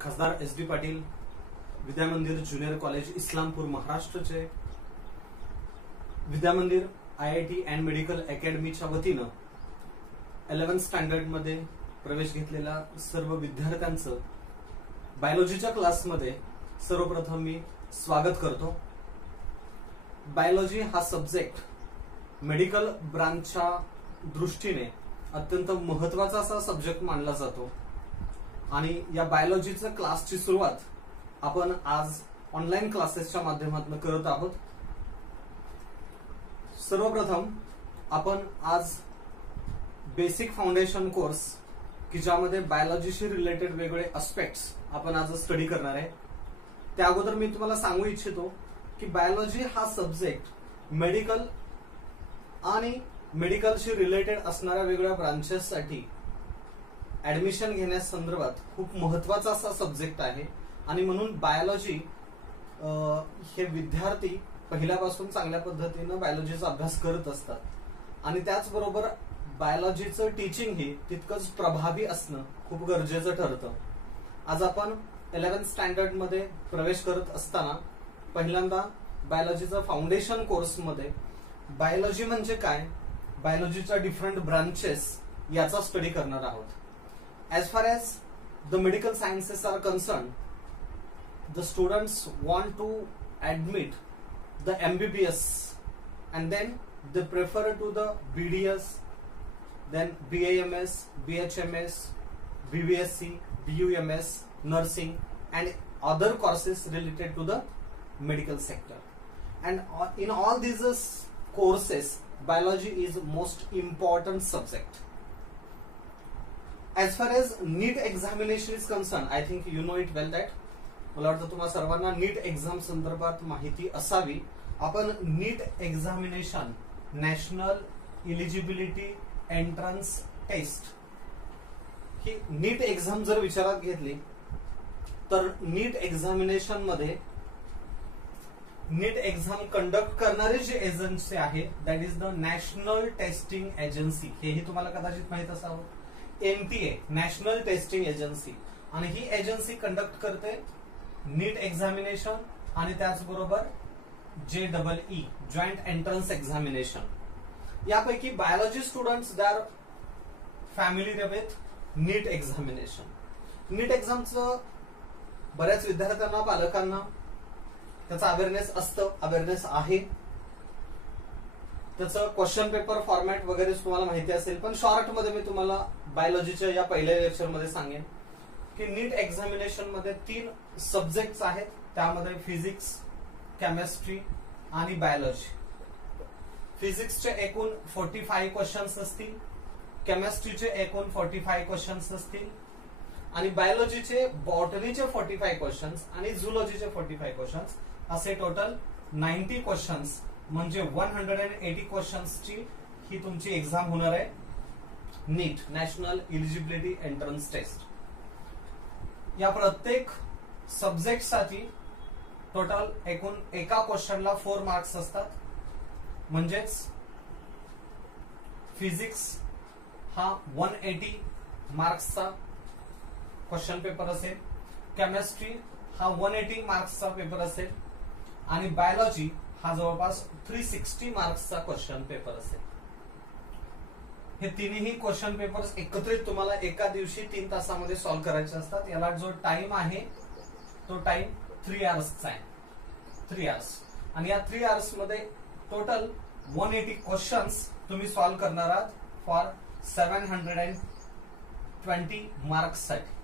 खासदार SD Patil Vidyamandir junior college Islampur महाराष्ट्रचे Vidyamandir IIT and medical अकॅडमीच्या वतीनं 11th स्टँडर्ड मध्ये प्रवेश घेतलेल्या सर्व विद्यार्थ्यांचं बायोलॉजीच्या क्लासमध्ये सर्वप्रथम मी स्वागत करतो। बायोलॉजी हा सब्जेक्ट मेडिकल ब्रांचच्या दृष्टीने अत्यंत महत्त्वाचा असा सब्जेक्ट मानला जातो आणि या बायोलॉजीच्या क्लासची सुरुवात आपण आज ऑनलाइन क्लासेसच्या माध्यमातून करत आहोत। सर्वप्रथम आपण आज बेसिक फाउंडेशन कोर्स की ज्यामध्ये बायोलॉजीशी रिलेटेड वेगवेगळे एस्पेक्ट्स आपण आज स्टडी करणार आहे। त्या अगोदर मी तुम्हाला सांगू इच्छितो की बायोलॉजी हा सब्जेक्ट मेडिकल आणि मेडिकलशी रिलेटेड असणाऱ्या वेगवेगळ्या ब्रांचेससाठी ऍडमिशन घेण्यासंदर्भात खूप महत्त्वाचा असा सब्जेक्ट आहे आणि म्हणून बायोलॉजी हे विद्यार्थी पहिल्यापासून चांगल्या पद्धतीने बायोलॉजीचा अभ्यास करत असतात आणि त्याचबरोबर बायोलॉजीचं टीचिंग ही तितकंच प्रभावी असणं खूप गरजेचं ठरतं। आज आपण 11th स्टँडर्ड मध्ये प्रवेश करत असताना पहिल्यांदा बायोलॉजीचा फाउंडेशन कोर्स मध्ये बायोलॉजी म्हणजे काय, बायोलॉजीच्या डिफरंट ब्रांचेस याचा स्टडी करणार आहोत। As far as the medical sciences are concern, the students want to admit the MBBS and then they prefer to the BDS, then BAMS, BHMS, BVSC, BUMS, nursing and other courses related to the medical sector. And in all these courses biology is most important subject. As far as NEET examination is concerned, I think you know it well that मला वाटतं तुम्हाला सर्वांना नीट exam संदर्भात माहिती असावी। आपण NEET examination national eligibility entrance test ही NEET exam जर विचारात घेतली तर नीट एक्झामिनेशन मध्ये नीट एक्झाम कंडक्ट करणारी जी एजन्सी आहे that is the national testing agency. हेही तुम्हाला कदाचित माहित असावं। NTA नॅशनल टेस्टिंग एजन्सी आणि ही एजन्सी कंडक्ट करते नीट एक्झामिनेशन आणि त्याचबरोबर JEE जॉइंट एंट्रन्स एक्झामिनेशन। यापैकी biology students they are familiar with NEET examination. NEET एक्झामचं बऱ्याच विद्यार्थ्यांना पालकांना त्याचा अवेअरनेस असतं, अवेअरनेस आहे। त्याचं क्वेश्चन पेपर फॉर्मॅट वगैरे तुम्हाला माहिती असेल, पण शॉर्ट मध्ये मी तुम्हाला बायोलॉजीच्या या पहिल्या लेक्चर मध्ये सांगेन की नीट एक्झामिनेशन मध्ये 3 सब्जेक्ट्स आहेत, त्यामध्ये फिजिक्स, केमिस्ट्री आणि बायोलॉजी। फिजिक्सचे एकूण 45 क्वेश्चन्स असतील, केमिस्ट्रीचे एकूण 45 क्वेश्चन्स असतील आणि बायोलॉजीचे बॉटनीचे 45 क्वेश्चन्स आणि झुलॉजीचे 45 क्वेश्चन्स असे टोटल 90 क्वेश्चन्स म्हणजे 180 क्वेश्चन्सची ही तुमची एक्झाम होणार आहे नीट नॅशनल इलिजिबिलिटी एंट्रन्स टेस्ट। या प्रत्येक सब्जेक्टसाठी टोटल एकूण एका क्वेश्चनला 4 मार्क्स असतात, म्हणजेच फिजिक्स हा 180 मार्क्सचा क्वेश्चन पेपर असेल, केमिस्ट्री हा 180 मार्क्सचा पेपर असेल आणि बायोलॉजी हा जवळपास 360 मार्क्सचा क्वेश्चन पेपर असेल। हे तिन्ही क्वेश्चन पेपर्स एकत्रित तुम्हाला एका दिवशी 3 तासामध्ये सॉल्व्ह करायचे असतात। याला जो टाइम आहे तो टाइम 3 आवर्सचा आहे, 3 आवर्स आणि या 3 आवर्स मध्ये टोटल 180 क्वेश्चन्स तुम्ही सॉल्व्ह करणार आहात फॉर 720 मार्क्स साठी।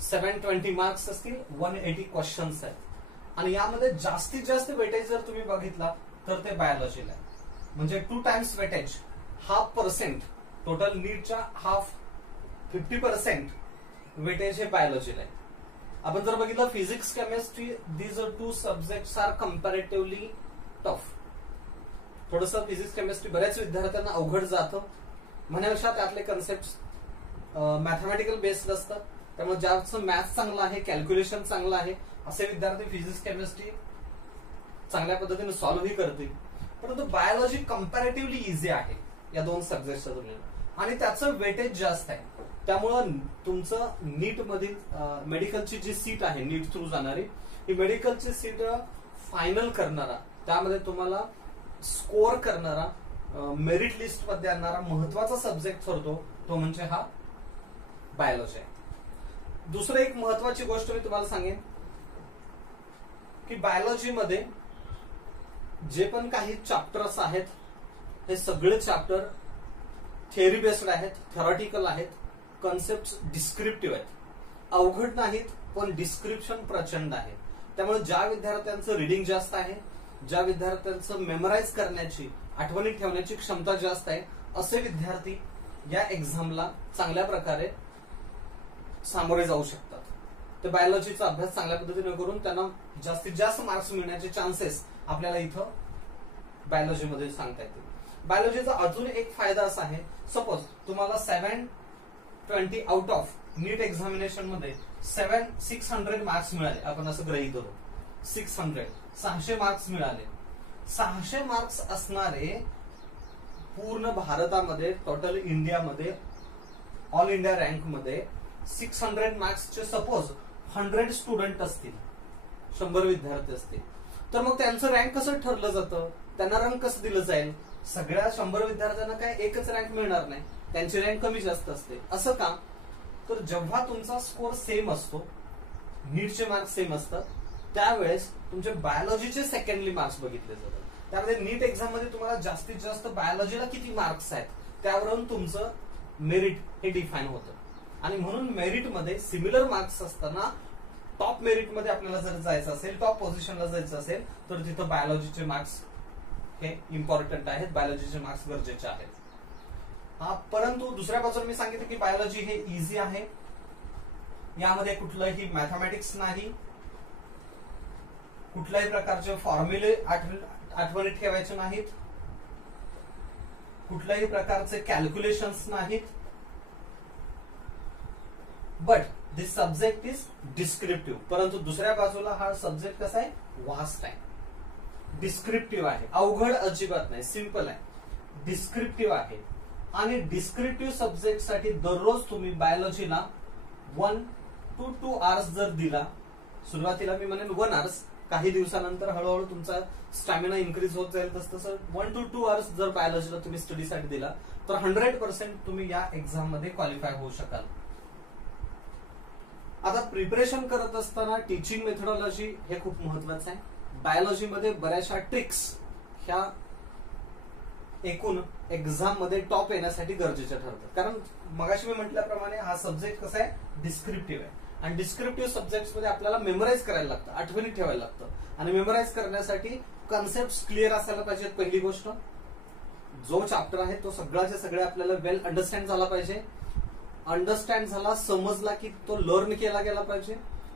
720 मार्क्स असतील, 180 क्वेश्चन्स आहेत आणि यामध्ये जास्तीत जास्त वेटेज जर तुम्ही बघितला तर ते बायोलॉजीला आहे, म्हणजे 2 टाइम्स वेटेज, 0.5% टोटल नीटच्या 50% वेटेज हे बायोलॉजीला आहे। आपण जर बघितलं physics, chemistry these 2 subjects are comparatively tough. थोडंसं फिजिक्स केमिस्ट्री बऱ्याच विद्यार्थ्यांना अवघड जातं, म्हणण्यापेक्षा त्यातले कन्सेप्ट मॅथमॅटिकल बेस्ड असतात, त्यामुळे ज्याचं मॅथ्स चांगलं आहे, कॅल्क्युलेशन चांगलं आहे असे विद्यार्थी फिजिक्स केमिस्ट्री चांगल्या पद्धतीने सॉल्व्हही करतील। परंतु बायोलॉजी कंपॅरेटिव्हली इझी आहे या 2 सब्जेक्टच्या तुलनेत। आणि त्याचं वेटेज जास्त आहे. त्यामुळं तुमचं नीट मधील मेडिकलची जी सीट आहे नीट थ्रू जाणारी, ही मेडिकलची सीट फायनल करणारा, त्यामध्ये तुम्हाला स्कोअर करणारा, मेरिट लिस्ट मध्ये आणणारा महत्वाचा सब्जेक्ट ठरतो तो म्हणजे हा बायोलॉजी आहे. दुसरं एक महत्वाची गोष्ट मी तुम्हाला सांगेन की बायोलॉजी मध्ये जे पण काही चॅप्टर्स आहेत हे सगळे चॅप्टर थिअरी बेस्ड आहेत, थेरॉटिकल आहेत, कॉन्सेप्ट डिस्क्रिप्टिव्ह आहेत, अवघड नाहीत पण डिस्क्रिप्शन प्रचंड आहे. त्यामुळे ज्या विद्यार्थ्यांचं रिडिंग जास्त आहे, ज्या विद्यार्थ्यांचं मेमोराइज करण्याची, आठवणीत ठेवण्याची क्षमता जास्त आहे, असे विद्यार्थी या एक्झामला चांगल्या प्रकारे सामोरे जाऊ शकतात. ते बायोलॉजीचा अभ्यास चांगल्या पद्धतीने करून त्यांना जास्तीत जास्त मार्क्स मिळण्याचे चान्सेस आपल्याला इथं बायोलॉजीमध्ये सांगता येतील. बायोलॉजीचा अजून एक फायदा असा आहे, सपोज तुम्हाला 720 आउट ऑफ नीट एक्झामिनेशन मध्ये 600 मार्क्स मिळाले, आपण असं गृहीत धरू 600 मार्क्स मिळाले. 600 मार्क्स असणारे पूर्ण भारतामध्ये, टोटल इंडियामध्ये, ऑल इंडिया रँक मध्ये 600 मार्क्सचे सपोज 100 स्टुडंट असतील, 100 विद्यार्थी असतील, तर मग त्यांचं रँक कसं ठरलं जातं, त्यांना रँक कसं दिलं जाईल? सगळ्या 100 विद्यार्थ्यांना काय एकच रँक मिळणार नाही, त्यांची रँक कमी जास्त असते. असं का? तर जेव्हा तुमचा स्कोर सेम असतो, नीटचे मार्क्स सेम असतात, त्यावेळेस तुमचे बायोलॉजीचे सेकंडली मार्क्स बघितले जातात. त्यामध्ये नीट एक्झाम मध्ये तुम्हाला जास्तीत जास्त बायोलॉजीला किती मार्क्स आहेत त्यावरून तुमचं मेरिट हे डिफाईन होतं. आणि म्हणून मेरिटमध्ये सिमिलर मार्क्स असताना टॉप मेरिटमध्ये आपल्याला जर जायचं असेल, टॉप पोझिशनला जायचं असेल, तर तिथं बायोलॉजीचे मार्क्स हे इम्पॉर्टंट आहेत, बायोलॉजीचे मार्क्स गरजेचे आहेत. परंतु दुसऱ्या बाजूला मी सांगितलं की बायोलॉजी हे इझी आहे, यामध्ये कुठलंही मॅथमॅटिक्स नाही, कुठल्याही प्रकारचे फॉर्म्युले आठवणीत ठेवायचे नाहीत, कुठल्याही प्रकारचे कॅल्क्युलेशन्स नाहीत. But this subject is descriptive. परंतु दुसऱ्या बाजूला हा सब्जेक्ट कसा आहे? वास्ट आहे, डिस्क्रिप्टिव्ह आहे, अवघड अजिबात नाही, सिंपल आहे, डिस्क्रिप्टिव्ह आहे. आणि डिस्क्रिप्टिव्ह सब्जेक्ट साठी दररोज तुम्ही बायोलॉजीला 1 to 2 hours जर दिला, सुरुवातीला मी म्हणेन 1 hours, काही दिवसानंतर हळूहळू तुमचा स्टॅमिना इन्क्रीज होत जाईल, तसं 1 to 2 hours जर बायोलॉजीला तुम्ही स्टडीसाठी दिला तर 100% तुम्ही या एक्झाम मध्ये क्वालिफाय होऊ शकाल. आता प्रिपरेशन करत असताना टीचिंग मेथडॉलॉजी हे खूप महत्वाचं आहे. बायोलॉजीमध्ये बऱ्याचशा ट्रिक्स ह्या एकूण एक्झाम मध्ये टॉप येण्यासाठी गरजेच्या ठरतात. कारण मगाशी मी म्हटल्याप्रमाणे हा सब्जेक्ट कसा आहे? डिस्क्रिप्टिव्ह आहे. आणि डिस्क्रिप्टिव्ह सब्जेक्ट्स मध्ये आपल्याला मेमोराइज करायला लागतं, आठवणीत ठेवायला लागतं. आणि मेमोराइज करण्यासाठी कन्सेप्ट क्लिअर असायला पाहिजेत. पहिली गोष्ट, जो चॅप्टर आहे तो सगळ्याचे सगळे आपल्याला वेल अंडरस्टँड झाला पाहिजे. अंडरस्टँड झाला, समजला की तो लर्न केला गेला पाहिजे,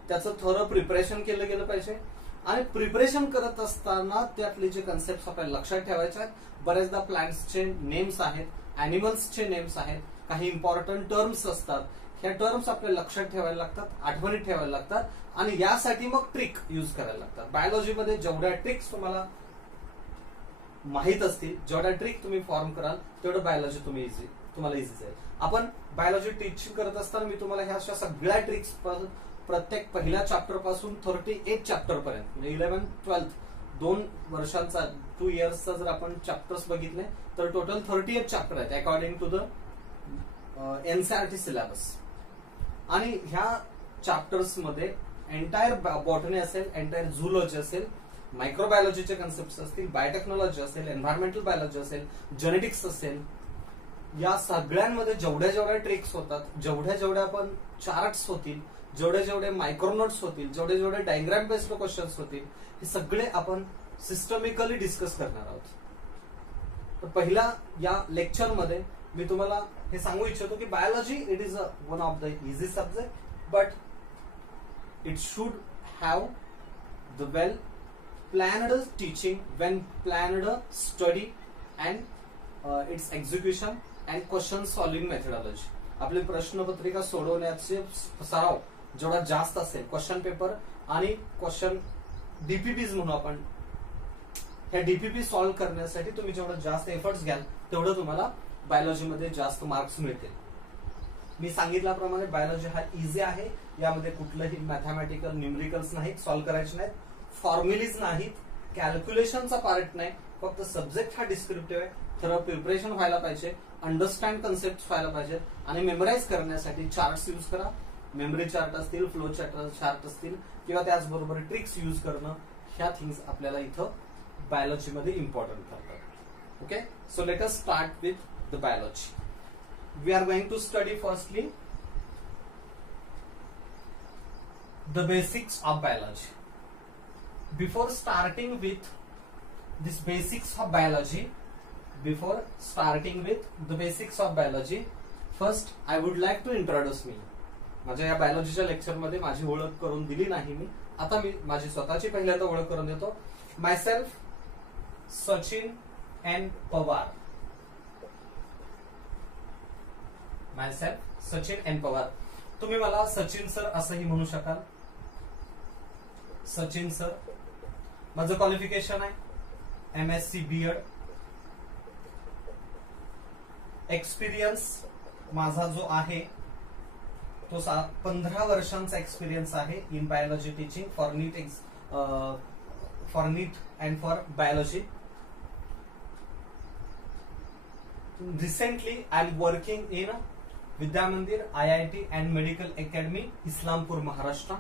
त्याचं थोडं प्रिपरेशन केलं गेलं पाहिजे. आणि प्रिपरेशन करत असताना त्यातले जे कन्सेप्ट आपल्याला लक्षात ठेवायचे आहेत, बऱ्याचदा प्लांट्सचे नेम्स आहेत, अॅनिमल्सचे नेम्स आहेत, काही इम्पॉर्टंट टर्म्स असतात, ह्या टर्म्स आपल्याला लक्षात ठेवायला लागतात, आठवणीत ठेवायला लागतात. आणि यासाठी मग ट्रिक युज करायला लागतात. बायोलॉजीमध्ये जेवढ्या ट्रिक्स तुम्हाला माहित असतील, जेवढ्या ट्रिक तुम्ही फॉर्म कराल, तेवढं बायोलॉजी तुम्हाला इझी जाईल. आपण बायोलॉजी टीचिंग करत असताना मी तुम्हाला ह्या अशा सगळ्या ट्रिक्स प्रत्येक पहिल्या चॅप्टर पासून 38 चॅप्टर पर्यंत, म्हणजे 11-12 2 वर्षांचा 2 इयर्सचा जर आपण चॅप्टर्स बघितले तर टोटल 38 चॅप्टर आहेत according to the NCERT syllabus. आणि ह्या चॅप्टर्स मध्ये एंटायर बॉटनी असेल, एंटायर झूलॉजी असेल, मायक्रोबायोलॉजीचे कन्सेप्ट असतील, बायोटेक्नॉलॉजी असेल, एन्व्हायरमेंटल बायोलॉजी असेल, जेनेटिक्स असेल, या सगळ्यांमध्ये जेवढ्या ट्रिक्स होतात, जेवढ्या पण चार्ट्स होतील, जेवढे मायक्रोनोट्स होतील, जेवढे डायग्राम बेस्ड क्वेश्चन्स होतील, हे सगळे आपण सिस्टमिकली डिस्कस करणार आहोत. तर पहिल्या या लेक्चरमध्ये मी तुम्हाला हे सांगू इच्छितो की biology it is one of the easy subject, but it should have the well planned teaching, well planned study and it's execution and question solving methodology. आपली प्रश्नपत्रिका सोडवण्याचे सराव जेवढा जास्त असेल, क्वेश्चन पेपर आणि क्वेश्चन डीपीपीज म्हणून आपण, ह्या डीपीपी सॉल्व्ह करण्यासाठी तुम्ही जेवढं जास्त एफर्ट्स घ्याल तेवढं तुम्हाला बायोलॉजीमध्ये जास्त मार्क्स मिळतील. मी सांगितल्याप्रमाणे बायोलॉजी हा इझी आहे. यामध्ये कुठलंही मॅथमॅटिकल न्यूमरिकल्स नाहीत, सॉल्व्ह करायचे नाहीत, फॉर्म्युलीज नाहीत, कॅल्क्युलेशनचा पार्ट नाही. फक्त सब्जेक्ट हा डिस्क्रिप्टिव्ह आहे. थोडं प्रिपरेशन व्हायला पाहिजे, अंडरस्टँड कन्सेप्ट व्हायला पाहिजे आणि मेमोराइज करण्यासाठी चार्ट्स यूज करा. मेमरी चार्ट असतील, फ्लो चार्ट असतील किंवा त्याचबरोबर ट्रिक्स यूज करणं, ह्या थिंग्स आपल्याला इथं बायोलॉजीमध्ये इम्पॉर्टंट ठरतात. Okay, so let us start with the biology. We are going to study firstly the basics of biology. Before starting with this basics of biology, first I would like to introduce me. माझ्या या बायोलॉजीच्या lecture मध्ये माझी ओळख करून दिली नाही मी. आता मी माझी स्वतःची पहिल्यांदा ओळख करून देतो. Myself Sachin N Pawar. Myself Sachin N Pawar. तुम्ही मला सचिन सर असंही म्हणू शकाल. सचिन सर. माझं क्वालिफिकेशन आहे MSc BEd. एक्सपिरियन्स माझा जो आहे तो 15 वर्षांचा एक्सपिरियन्स आहे in biology teaching for NEET and for biology. Recently I am working in Vidya Mandir IIT and Medical Academy, Islampur, Maharashtra.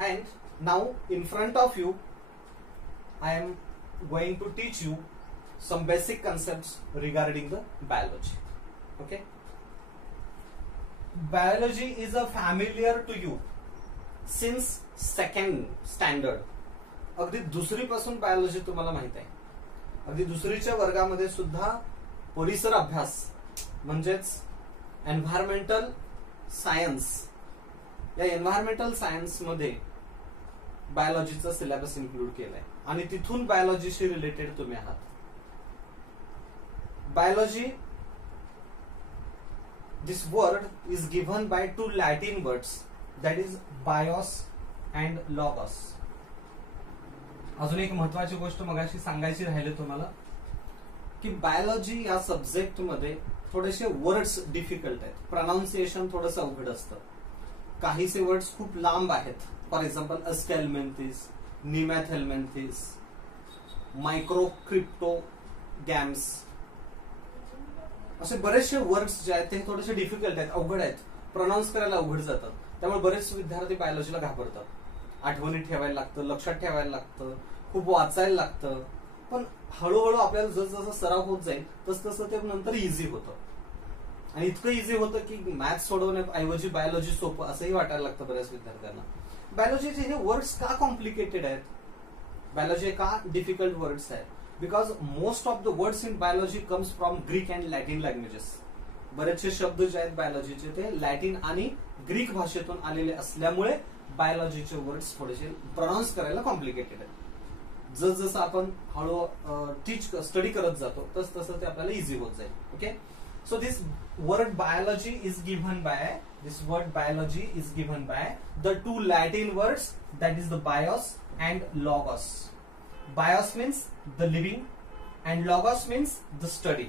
And now in front of you I am going to teach you some basic concepts regarding the biology. Okay, biology is a familiar to you since second standard. अगदी दुसरी पासून biology तुम्हाला माहित आहे. अगदी दुसरीच्या वर्गामध्ये सुद्धा परिसर अभ्यास म्हणजेच एन्व्हायरमेंटल सायन्स, या एन्व्हायरमेंटल सायन्स मध्ये बायोलॉजीचा सिलेबस इन्क्लूड केलाय आणि तिथून बायोलॉजीशी रिलेटेड तुम्ही आहात. Biology, this word is given by two Latin words, that is bios and logos. अजून एक महत्वाची गोष्ट मगाशी सांगायची राहिली तुम्हाला की बायोलॉजी या सब्जेक्ट मध्ये थोडेसे वर्ड्स डिफिकल्ट आहेत. प्रोनाउन्सिएशन थोडंसं अवघड असतं. काहीसे वर्ड्स खूप लांब आहेत. फॉर एक्झाम्पल अस्केलमेंथिस, निमॅथेलमेंथिस, मायक्रोक्रिप्टोगॅम्स, असे बरेचसे वर्ड्स जे आहेत ते थोडेसे डिफिकल्ट आहेत, अवघड आहेत, प्रोनाऊन्स करायला अवघड जातात. त्यामुळे बरेच विद्यार्थी बायोलॉजीला घाबरतात. आठवणी ठेवायला लागतं, लक्षात ठेवायला लागतं, खूप वाचायला लागतं. पण हळूहळू आपल्याला जसं सराव होत जाईल तसं ते नंतर इझी होतं. आणि इतकं इझी होतं की मॅथ्स सोडवण्याऐवजी बायोलॉजी सोपं असंही वाटायला लागतं बऱ्याच विद्यार्थ्यांना. बायोलॉजीचे हे वर्ड्स का कॉम्प्लिकेटेड आहेत, बायोलॉजी का डिफिकल्ट वर्ड्स आहेत? Because most of the words in biology comes from Greek and Latin languages. बरेचसे शब्द जे आहेत बायोलॉजीचे ते लॅटिन आणि ग्रीक भाषेतून आलेले असल्यामुळे बायोलॉजीचे वर्ड्स थोडेसे प्रोनाऊन्स करायला कॉम्प्लिकेटेड आहेत. जसं आपण हळू स्टडी करत जातो तसं ते आपल्याला इझी होत जाईल. Okay, so this word biology is given by the two Latin words, that is the bios and logos. Bios means the living and logos means the study.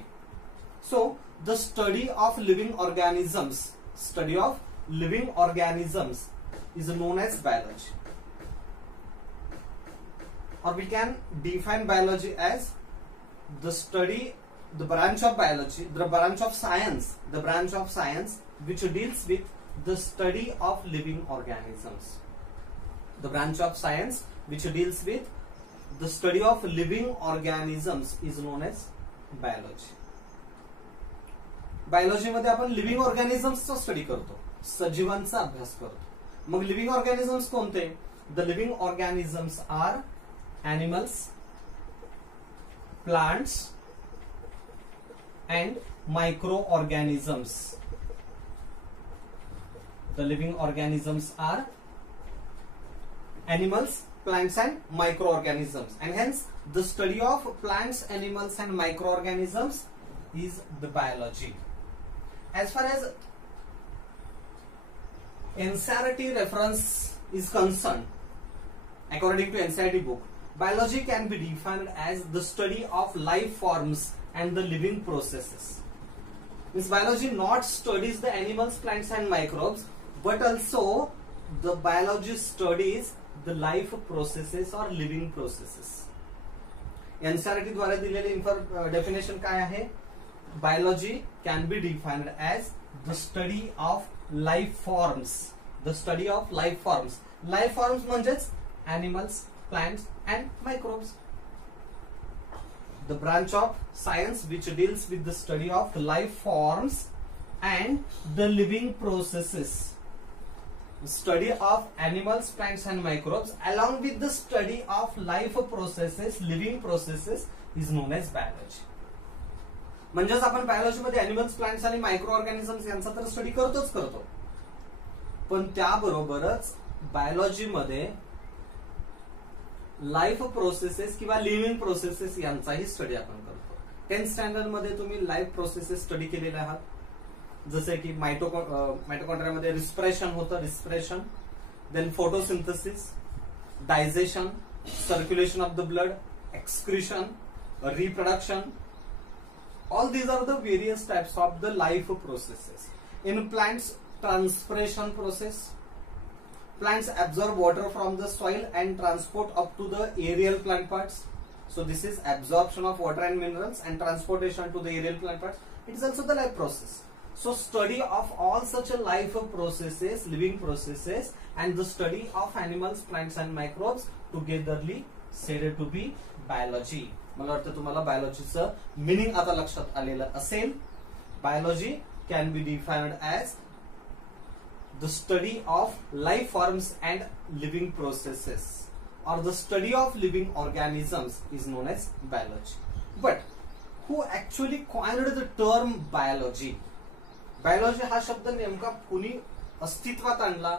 So the study of living organisms is known as biology. Or we can define biology as the branch of biology, the branch of science which deals with the study of living organisms. The branch of science which deals with the study of living organisms is known as biology. Biology मध्ये आपण living ऑर्गॅनिझम्सचा study करतो, सजीवांचा अभ्यास करतो. मग living organisms कोणते? The living organisms are animals, plants and micro organisms. The living organisms are animals, plants and microorganisms, and hence the study of plants, animals and microorganisms is the biology. As far as NCERT reference is concerned, according to NCERT book, biology can be defined as the study of life forms and the living processes. Means biology not studies the animals, plants and microbes, but also the biology studies the life processes or living processes. NCERT द्वारे दिलेले definition काय आहे? Biology can be defined as the study of life forms. The study of life forms. Life forms म्हणजेच animals, plants and microbes. The branch of science which deals with the study of life forms and the living processes. Study of animals, plants and microbes along with the study of life processes, living processes is known as biology. म्हणजेच आपण biology मध्ये animals, plants आणि micro organisms यांचा तर study करतो, पण त्याबरोबरच biology मध्ये लाईफ प्रोसेसेस किंवा लिव्हिंग प्रोसेसेस यांचाही स्टडी आपण करतो. 10th स्टँडर्ड मध्ये तुम्ही लाईफ प्रोसेसेस स्टडी केलेले आहात, जसे की मायटोकॉन्ड्रियामध्ये रिस्पिरेशन होतं, respiration, then photosynthesis, digestion, circulation of the blood, excretion, reproduction. All these are the various types of the life processes. In plants, transpiration process. Plants absorb water from the soil and transport up to the aerial plant parts. So this is absorption of water and minerals and transportation to the aerial plant parts. It is also the life process. So study of all such a life processes, living processes, and the study of animals, plants and microbes togetherly said to be biology. मला वाटतं तुम्हाला बायोलॉजीचं meaning आता लक्षात आलेलं असेल. Biology can be defined as the study of life forms and living processes, or the study of living organisms is known as biology. But who actually coined the term biology? Biology हा शब्द नेमका कुणी अस्तित्वात आणला?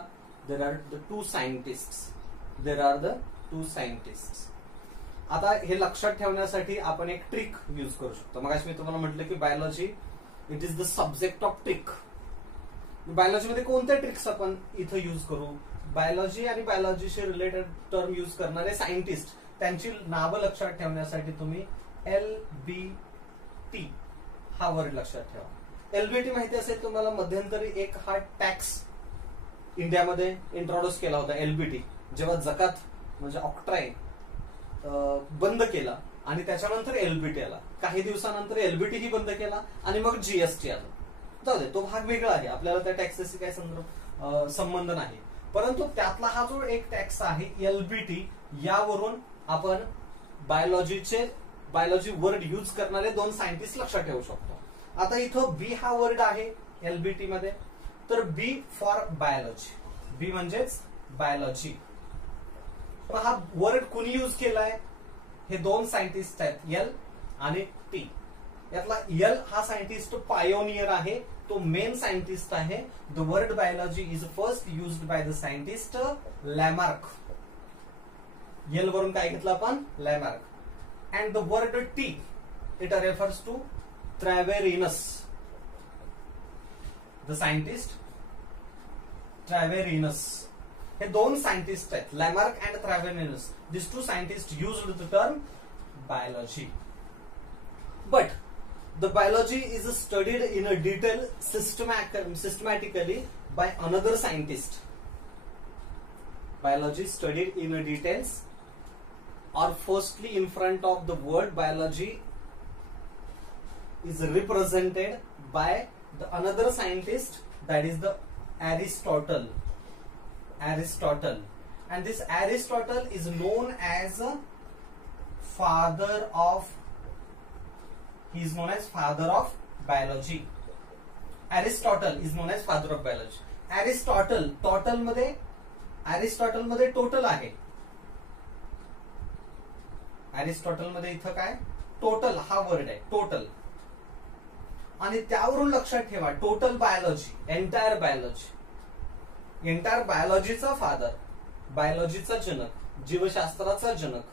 There are the two scientists. आता हे लक्षात ठेवण्यासाठी आपण एक ट्रिक यूज करू शकतो. मगाशी मी तुम्हाला म्हटलं की biology it is the subject of trick. Biology मध्ये कोणत्या ट्रिक्स आपण इथं यूज करू? बायोलॉजी आणि बायोलॉजीशी रिलेटेड टर्म यूज करणारे सायंटिस्ट त्यांची नावं लक्षात ठेवण्यासाठी तुम्ही LBT हा वर्ड लक्षात ठेवा. LBT माहिती असेल तुम्हाला, मध्यंतरी एक हा टॅक्स इंडियामध्ये इंट्रोड्यूस केला होता. LBT जेव्हा जकात म्हणजे ऑक्ट्राय बंद केला आणि त्याच्यानंतर LBT आला. काही दिवसानंतर LBT ही बंद केला आणि मग GST आला. जाऊ दे, तो भाग वेगळा आहे, आपल्याला त्या टॅक्सेसशी काही संबंध नाही. परंतु त्यातला हा जो एक टॅक्स आहे LBT, यावरून आपण बायोलॉजी वर्ड यूज करणारे दोन सायंटिस्ट लक्षात ठेवू शकतो. आता इथं B हा वर्ड आहे LBT मध्ये, तर B फॉर बायोलॉजी. B म्हणजेच बायोलॉजी. हा वर्ड कुणी यूज केलाय? हे दोन सायंटिस्ट आहेत, L आणि T. यातला L हा सायंटिस्ट पायोनियर आहे, तो मेन सायंटिस्ट आहे. The word biology is first used by the scientist Lamarck. L वरून काय घेतलं आपण? Lamarck. And the word T it refers to Treviranus. The scientist Treviranus. हे दोन सायंटिस्ट आहेत, Lamarck and Treviranus. This two scientist used the term biology. But the biology is studied in a detail systematically by another scientist. Biology studied in a details, or firstly in front of the word biology is represented by the another scientist, that is the Aristotle. And this Aristotle is known as a father of biology. Aristotle is known as father of biology. Aristotle मध्ये total आहे. Aristotle मध्ये इथं काय? Total हा word आहे, total. आणि त्यावरून लक्षात ठेवा, टोटल बायोलॉजी, एंटायर बायोलॉजीचा फादर, बायोलॉजीचा जनक, जीवशास्त्राचा जनक,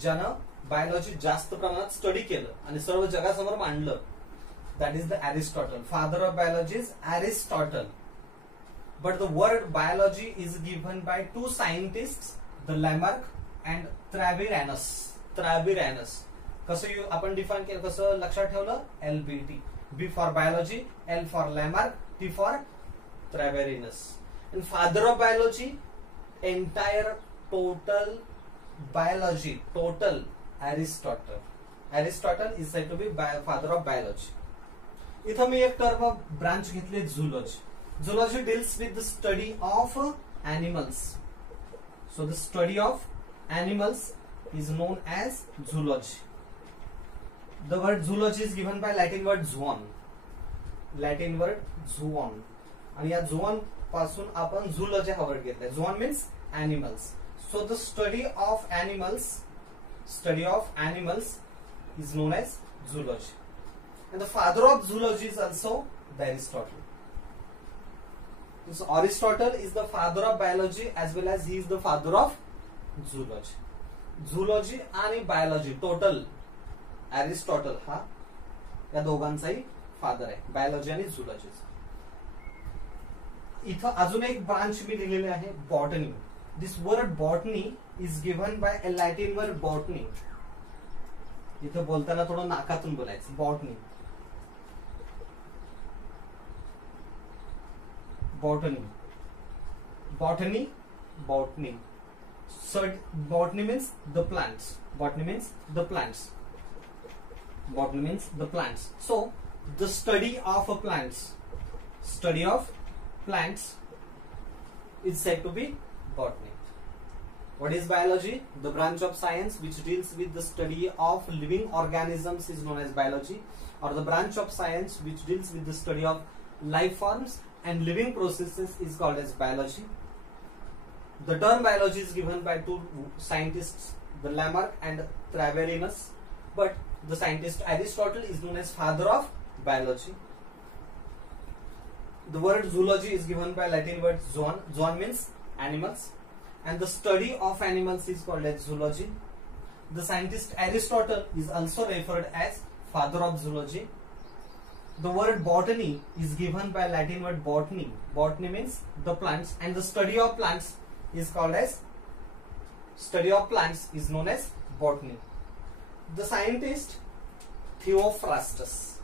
ज्यानं बायोलॉजी जास्त प्रमाणात स्टडी केलं आणि सर्व जगासमोर मांडलं, that is the Aristotle. Father of biology is Aristotle. But the word biology is given by two scientists, the Lamarck and Treviranus. कसं आपण डिफाईन केलं, कसं लक्षात ठेवलं, LBT. B for biology, L for Lamarck, T for Treviranus. And father of biology, entire total biology, total Aristotle. Aristotle is said to be father of biology. इथं मी एक term branch घेतले, zoology. Zoology deals with the study of animals. So the study of animals is known as zoology. The word zoology is given by Latin word zoon. Latin word zoon. आणि या zoon पासून आपण zoology हा word घेतलाय. Zoon means animals. So the study of animals is known as zoology. And the father of zoology is also the Aristotle. So Aristotle is the father of biology as well as he is the father of zoology. Zoology आणि biology total Aristotle हा या दोघांचाही father आहे, biology आणि zoology. इथं अजून एक branch मी दिलेली आहे, botany. This word botany is given bye a Latin word botany. इथं बोलताना थोडं नाकातून बोलायचं, botany. Botany. Botany. So botany means the plants. Botany means the plants. Botany means the plants. So the study of plants. Study of plants is said to be botany. What is biology? The branch of science which deals with the study of living organisms is known as biology, or the branch of science which deals with the study of life forms and living processes is called as biology. The term biology is given by two scientists, the Lamarck and Traverinus, but the scientist Aristotle is known as father of biology. The word zoology is given by Latin word zoon. Zoon means animals, and the study of animals is called as zoology. The scientist Aristotle is also referred as father of zoology. The word botany is given by Latin word botany. Botany means the plants, and the study of plants is known as botany. The scientist Theophrastus.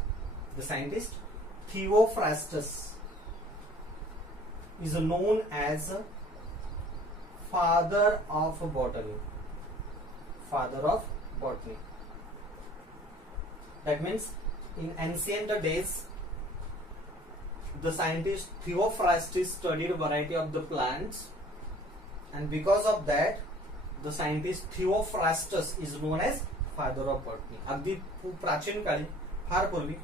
Is known as father of botany. That means in ancient days, the scientist Theophrastus studied a variety of the plants, and because of that, the scientist Theophrastus is known as father of botany. अगदी प्राचीन काळी, फार पूर्वी,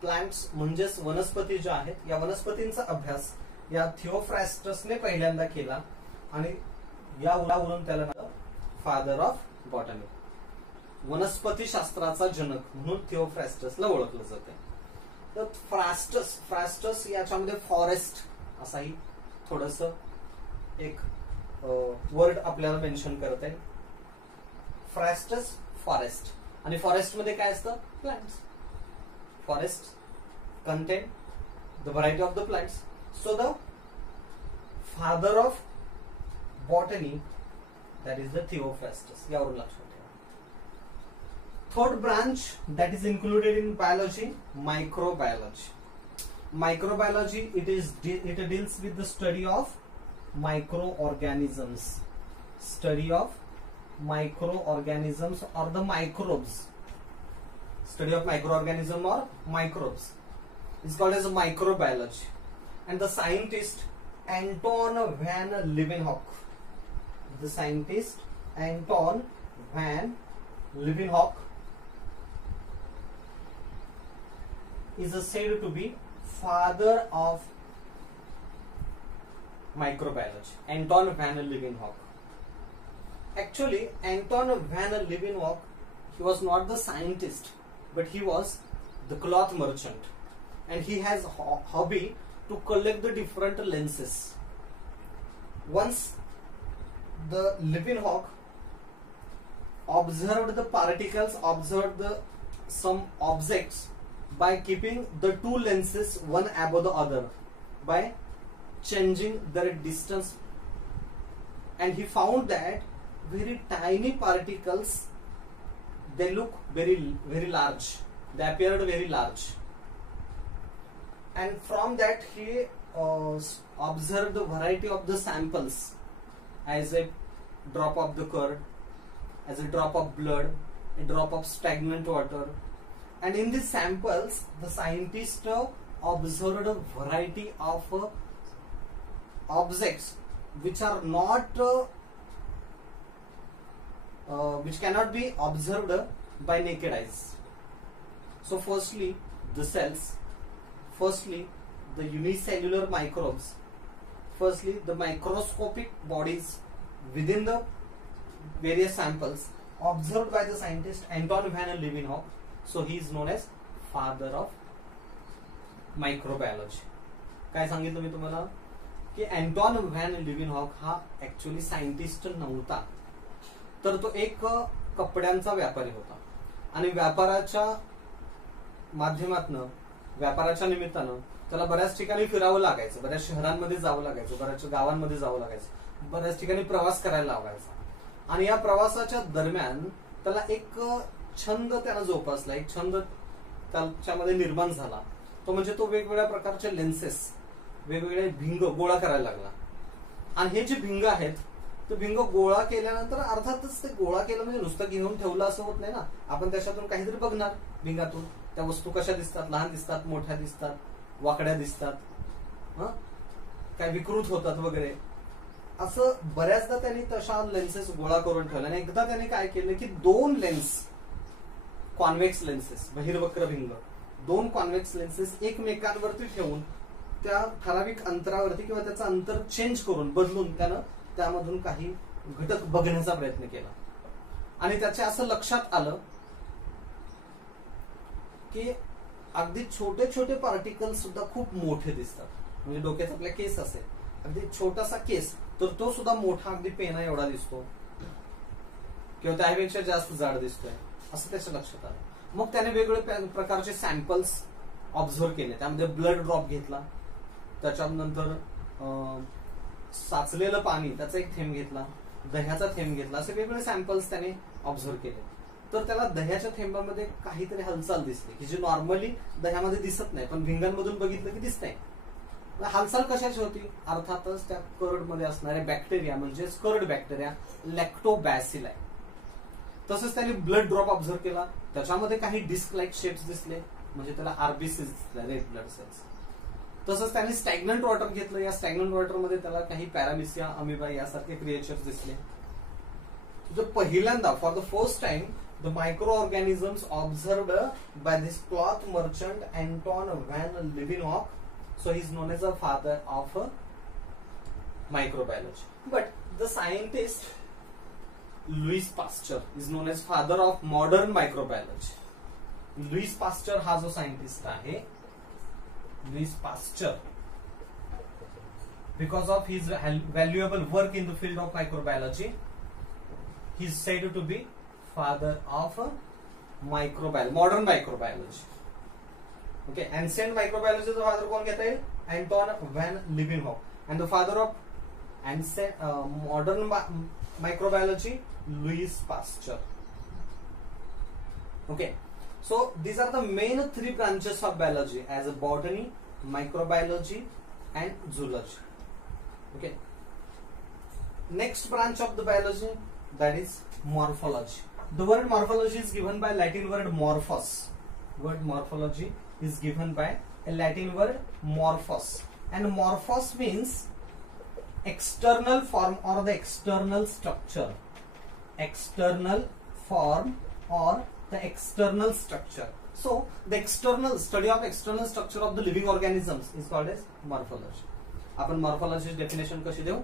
plants म्हणजेच वनस्पती ज्या आहेत, या वनस्पतींचा अभ्यास या थिओफ्रास्टसने पहिल्यांदा केला, आणि या उदाहरण त्याला फादर ऑफ बॉटनी, वनस्पती शास्त्राचा जनक म्हणून थिओफ्रास्टसला ओळखलं जाते. तर फ्रास्टस याच्यामध्ये फॉरेस्ट असाही थोडस एक वर्ड आपल्याला मेन्शन करत आहे. फ्रास्टस फॉरेस्ट, आणि फॉरेस्ट मध्ये काय असतं, plants. Forest contain the variety of the plants. So the father of botany that is the Theophrastus. यावरून लक्षात. Third branch that is included in biology, microbiology. Microbiology, it deals with the study of microorganisms. Study of microorganisms or the microbes. Study of microorganism or microbes is called as microbiology. And the scientist Anton van Leeuwenhoek. The scientist Anton van Leeuwenhoek is said to be father of microbiology. Anton van Leeuwenhoek. Actually, Anton van Leeuwenhoek, he was not the scientist, but he was the cloth merchant, and he has a hobby to collect the different lenses. Once the Leeuwenhoek observed the particles, observed some objects by keeping the two lenses one above the other, by changing their distance, and he found that very tiny particles they look very large. They appeared very large. And from that he observed the variety of the samples, as a drop of the curd, as a drop of blood, a drop of stagnant water. And in these samples, the scientist observed a variety of objects which are not which cannot be observed by naked eyes. So firstly the cells, firstly the unicellular microbes, firstly the microscopic bodies within the various samples observed by the scientist Anton van Leeuwenhoek. So he is known as father of microbiology. काय सांगितलं मी तुम्हाला की Anton van लिव्हिनहॉक हा actually scientist नव्हता, तर तो एक कपड्यांचा व्यापारी होता आणि व्यापाराच्या माध्यमातनं, व्यापाराच्या निमित्तानं त्याला बऱ्याच ठिकाणी फिरावं लागायचं, बऱ्याच शहरांमध्ये जावं लागायचं, बऱ्याच गावांमध्ये जावं लागायचं, बऱ्याच ठिकाणी प्रवास करायला लागायचा. आणि या प्रवासाच्या दरम्यान त्याला एक छंद त्यानं जोपासला, एक छंद त्याच्यामध्ये निर्माण झाला, तो म्हणजे तो वेगवेगळ्या प्रकारचे लेन्सेस, वेगवेगळे भिंग गोळा करायला लागला. आणि हे जे भिंग आहेत ते भिंग गोळा केल्यानंतर अर्थातच ते गोळा केलं म्हणजे नुसतं घेऊन ठेवलं असं होत नाही ना, आपण त्याच्यातून काहीतरी बघणार. भिंगातून त्या वस्तू कशा दिसतात, लहान दिसतात, मोठ्या दिसतात, वाकड्या दिसतात, काय विकृत होतात वगैरे, असं बऱ्याचदा त्यांनी तशा लेन्सेस गोळा करून ठेवल्या. आणि एकदा त्याने काय केलं की 2 लेन्स, कॉन्व्हेक्स लेन्सेस, बहिर्वक्र भिंग, 2 कॉन्व्हेक्स लेन्सेस एकमेकांवरती ठेवून त्या ठराविक अंतरावरती किंवा त्याचं अंतर चेंज करून, बदलून त्यानं त्यामधून काही घटक बघण्याचा प्रयत्न केला. आणि त्याच्या असं लक्षात आलं की अगदी छोटे छोटे पार्टिकल सुद्धा खूप मोठे दिसतात. म्हणजे डोक्याचा आपल्या केस असेल, अगदी छोटासा केस, तर तो सुद्धा मोठा अगदी पेना एवढा दिसतो किंवा त्यापेक्षा जास्त जाड दिसतोय, असं त्याच्या लक्षात आलं. मग त्याने वेगवेगळे प्रकारचे सॅम्पल्स ऑब्झर्व केले. त्यामध्ये ब्लड ड्रॉप घेतला, त्याच्यानंतर साचलेलं पाणी त्याचा एक थेंब घेतला, दह्याचा थेंब घेतला, असे वेगवेगळे सॅम्पल्स त्याने ऑब्झर्व केले. तर त्याला दह्याच्या थेंबामध्ये काहीतरी हालचाल दिसली की जी नॉर्मली दह्यामध्ये दिसत नाही, पण भिंगांमधून बघितलं की दिसतंय. हालचाल कशाची होती? अर्थातच त्या कर्ड मध्ये असणारे बॅक्टेरिया, म्हणजे कर्ड बॅक्टेरिया लॅक्टोबॅसिलाई. तसंच त्याने ब्लड ड्रॉप ऑब्झर्व केला, त्याच्यामध्ये काही डिस्क लाईक शेप्स दिसले, म्हणजे त्याला आरबीसी दिसल्या, रेड ब्लड सेल्स. तसंच त्याने स्टॅग्नंट वॉटर घेतलं, या स्टॅग्नंट वॉटरमध्ये त्याला काही पॅरामिसिया, अमिबा यासारखे क्रिएचर्स दिसले. पहिल्यांदा for the first time the microorganisms observed by this cloth merchant Anton van Leeuwenhoek. So he is known as the father of microbiology. But the scientist Louis Pasteur is known as father of modern microbiology. Louis Pasteur हा जो scientist आहे, Louis Pasteur, because of his valuable work in the field of microbiology, he is said to be father of microbiology, modern microbiology. Okay, ancient microbiology the father कौन कहता है? Anton van Leeuwenhoek. And the father of ancient modern microbiology, Louis Pasteur. Okay, so these are the main 3 branches of biology, as botany, microbiology and zoology. Okay, next branch of the biology, that is morphology. The word morphology is given by Latin word morphos. Word morphology is given by a Latin word morphos, and morphos means external form or the external structure. External form or the external structure. So the external study of external structure of the living organisms is called as morphology. आपण morphology definition कशी देऊ?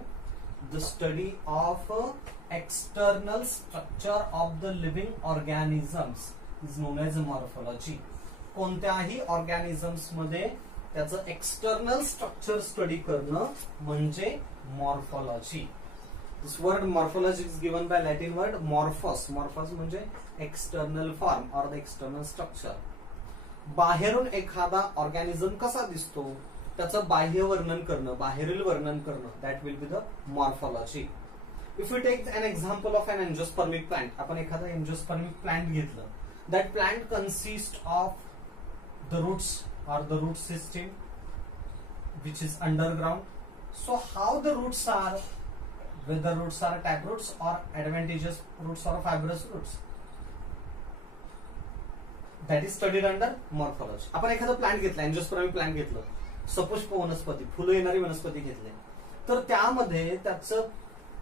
The study of external structure of the living organisms is known as morphology. कोणत्याही organisms मध्ये त्याचं external structure study करणं म्हणजे morphology. This word morphology is given by Latin word morphos. Morphos म्हणजे external form or the external structure. बाहेरून एखादा organism कसा दिसतो त्याचं बाह्य वर्णन करणं, बाहेरील वर्णन करणं, that will be the morphology. If you take an example of an angiospermic plant, आपण एखादा एंजियोस्पर्मिक प्लांट घेतलं, that plant consist of the roots or the root system which is underground. So how the roots are, whether roots are tap roots or adventitious roots or fibrous roots, that is studied under morphology. आपण एखादा plant घेतला, angiospermic plant घेतलं, सपुष्प वनस्पती, फुलं येणारी वनस्पती घेतली, तर त्यामध्ये त्याचं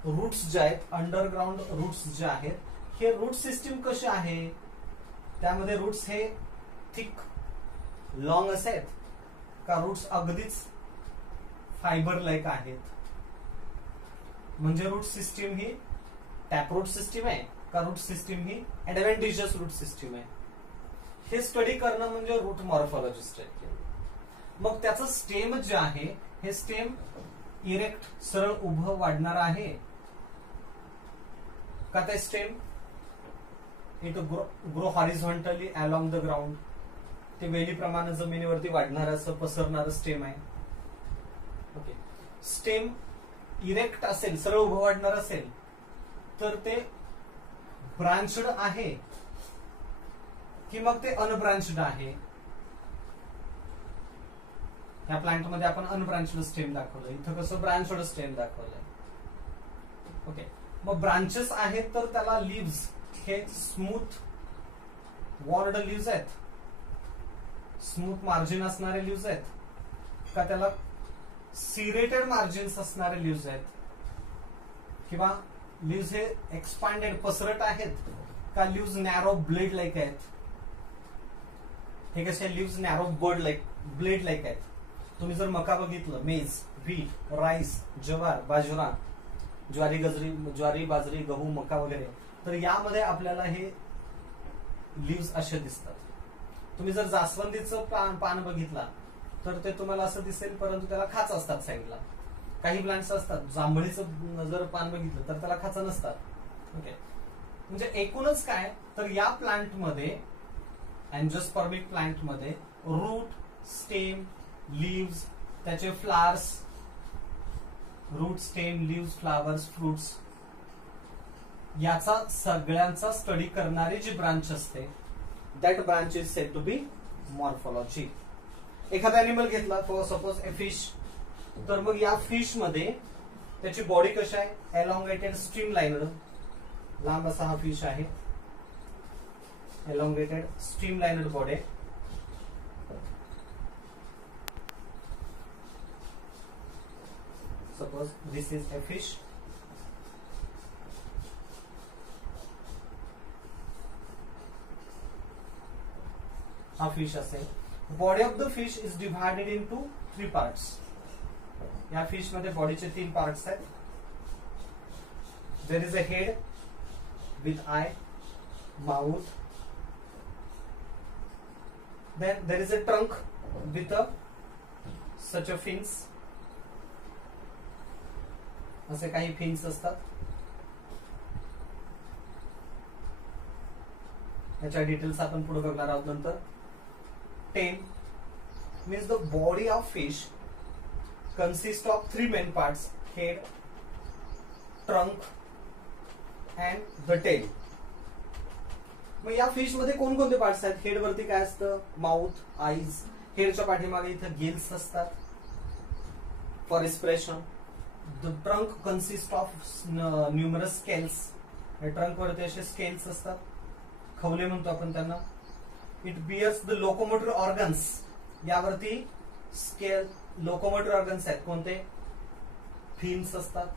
रूट्स जे आहेत, अंडरग्राउंड रूट्स जे आहेत, हे रूट सिस्टीम कसे आहे, त्यामध्ये रूट्स हे थिक लॉंग असे आहेत का रूट्स अगदीच फायबर लाईक आहेत, म्हणजे रूट सिस्टीम ही टॅपरूट सिस्टीम आहे का रूट सिस्टीम ही ऍडव्हेंटिशियस रूट सिस्टीम आहे, हे स्टडी करणं म्हणजे रूट मॉर्फॉलॉजी स्टडी. मग त्याचं स्टेम जे आहे, हे स्टेम इरेक्ट सरळ उभं वाढणार आहे का ते stem it grow horizontally along the ground, ते वेलीप्रमाणे जमिनीवरती वाढणार असं पसरणारं स्टेम आहे. ओके, स्टेम इरेक्ट असेल, सरळ उभं वाढणार असेल, तर ते ब्रांचड आहे की मग ते अनब्रांचड आहे. या प्लांट मध्ये आपण अनब्रांचड स्टेम दाखवलं, इथं कसं ब्रांचड स्टेम दाखवलंय. ओके, मग ब्रांचेस आहेत तर त्याला लीव्स हे स्मूथ वॉर्ड लीव्स आहेत, स्मूथ मार्जिन असणारे लीव्स आहेत का त्याला सिरेटेड मार्जिन्स असणारे लीव्स आहेत, किंवा लीव्स हे एक्सपांडेड पसरट आहेत का लीव्स नॅरो ब्लेड लाईक आहेत. हे कसे लीव्स नॅरो ब्लेड लाईक आहेत. तुम्ही जर मका बघितलं, मेज, व्हीट, राईस, ज्वार, बाजरा, ज्वारी, बाजरी, गहू, मका वगैरे, तर यामध्ये आपल्याला हे लीव्स असे दिसतात. तुम्ही जर जास्वंदीचं पान बघितला तर ते तुम्हाला असं दिसेल, परंतु त्याला खाच असतात साईडला. काही प्लांट्स असतात, जांभळीचं जर पान बघितलं तर त्याला खाच नसतात. ओके, म्हणजे एकूणच काय, तर या प्लांटमध्ये, एंजियोस्पर्मिक प्लांटमध्ये रूट, स्टेम, लीव्स, त्याचे flowers, root, stem, leaves, flowers, fruits, याचा सगळ्यांचा स्टडी करणारी जी ब्रांच असते, that branch is said to be morphology. एखादा एनिमल घेतला, फॉर सपोज ए फिश, तर मग या फिश मध्ये त्याची बॉडी कशी आहे, एलॉंगेटेड, स्ट्रीम लाइनड, लांब असा हा फिश आहे, elongated streamlined body. Suppose this is a fish, हा फिश असेल. Body of the fish is divided into 3 parts. या फिश मध्ये बॉडीचे 3 पार्ट्स आहेत. There is a head with eye, mouth, then there is a trunk with a such a fins. असे काही fins असतात. याच्या डिटेल्स आपण पुढे बघणार आहोत नंतर. Tail means the body of fish consists of 3 main parts: head, trunk and the tail. मग या फिश मध्ये कोणकोणते पार्ट्स आहेत? हेड वरती काय असतं? Mouth, eyes. हेडच्या पाठीमागे इथं गिल्स असतात for respiration. The trunk consist of numerous scales. Trunk वरती असे स्केल्स असतात, खवले म्हणतो आपण त्यांना. It bears the locomotor organs. यावरती स्केल लोकोमोटर ऑर्गन्स आहेत. कोणते? फिन्स असतात.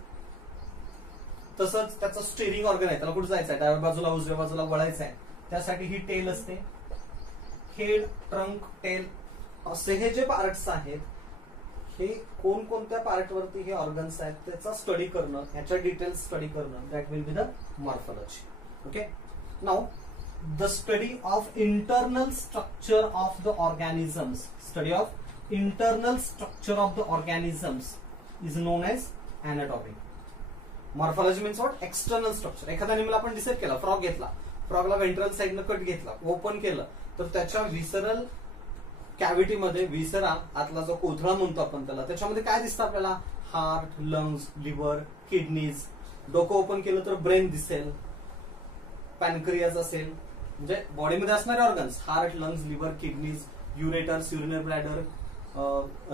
तसंच त्याचं स्टीअरिंग ऑर्गन आहे, त्याला कुठे जायचं आहे, डाव्या बाजूला उजव्या बाजूला वळायचं आहे, त्यासाठी ही टेल असते. हेड, ट्रंक, टेल असे हे जे पार्ट्स आहेत, हे कोणकोणत्या पार्ट वरती हे ऑर्गन्स आहेत त्याचा स्टडी करणं, ह्याच्या डिटेल्स स्टडी करणं, that will be the morphology. Okay, now the study of internal structure of the organisms, study of internal structure of the organisms is known as anatomy. Morphology means what? External structure. एखादा animal आपण decide केला, frog घेतला, फ्रॉगला ventral साइडनं cut घेतला, open केलं, तर त्याच्या विसरल कॅव्हिटी मध्ये, विसरा आतला जो कोथळा म्हणतो आपण त्याला, त्याच्यामध्ये काय दिसतं आपल्याला? हार्ट, लंग्स, लिव्हर, किडनीज, डोकं ओपन केलं तर ब्रेन दिसेल, पॅनक्रियाज असेल, म्हणजे बॉडीमध्ये असणारे organs, heart, lungs, liver, kidneys, ureters, urinary bladder,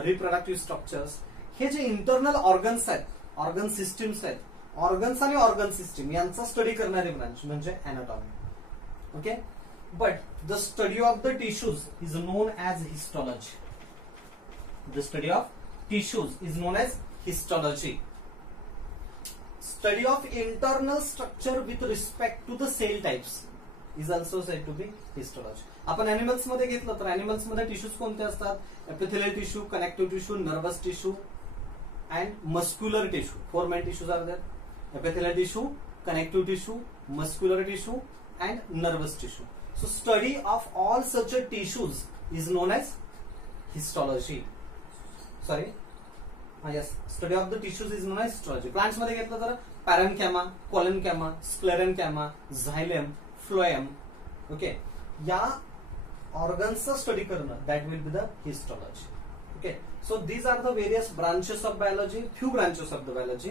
reproductive structures, हे जे इंटरनल ऑर्गन्स आहेत, ऑर्गन सिस्टीम्स आहेत, ऑर्गन्स आणि ऑर्गन सिस्टीम यांचा स्टडी करणारी ब्रांच म्हणजे anatomy. Okay, but the study of the tissues is known as histology. The study of tissues is known as histology. Study of internal structure with respect to the cell types is also said to be histology. आपण animals मध्ये घेतलं तर animals मध्ये tissues कोणते असतात? Epithelial tissue, connective tissue, nervous tissue and muscular tissue. 4 main tissues are there: epithelial tissue, connective tissue, muscular tissue and nervous tissue. So study of all such tissues is known as histology. Sorry, yes, study of the tissues is known as histology. Plants मध्ये घेतलं तर पॅरेन्कामा, कोलेनकामा, स्क्लेरेन्कामा, झायलेम, phloem. Okay, या ऑर्गन्सचा study करणं that will be the histology. Okay, so these are the various branches of biology. Few branches of the biology: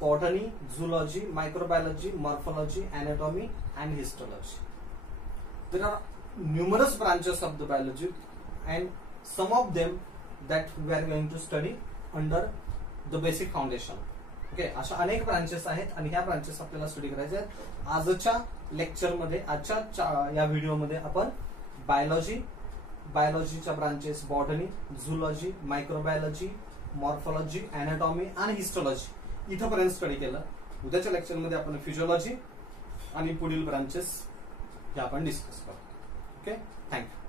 botany, zoology, microbiology, morphology, anatomy and histology. There are numerous branches of the biology and some of them that we are going to study under the basic foundation. Okay, अशा अनेक branches आहेत आणि ह्या branches आपल्याला study करायचे आहेत. आजच्या लेक्चरमध्ये, आजच्या या व्हिडिओमध्ये आपण बायोलॉजीच्या branches botany, zoology, microbiology, morphology, anatomy आणि हिस्टोलॉजी इथंपर्यंत स्टडी केलं. उद्याच्या लेक्चरमध्ये आपण फिजिओलॉजी आणि पुढील ब्रांचेस हे आपण डिस्कस करू. Okay, thank you.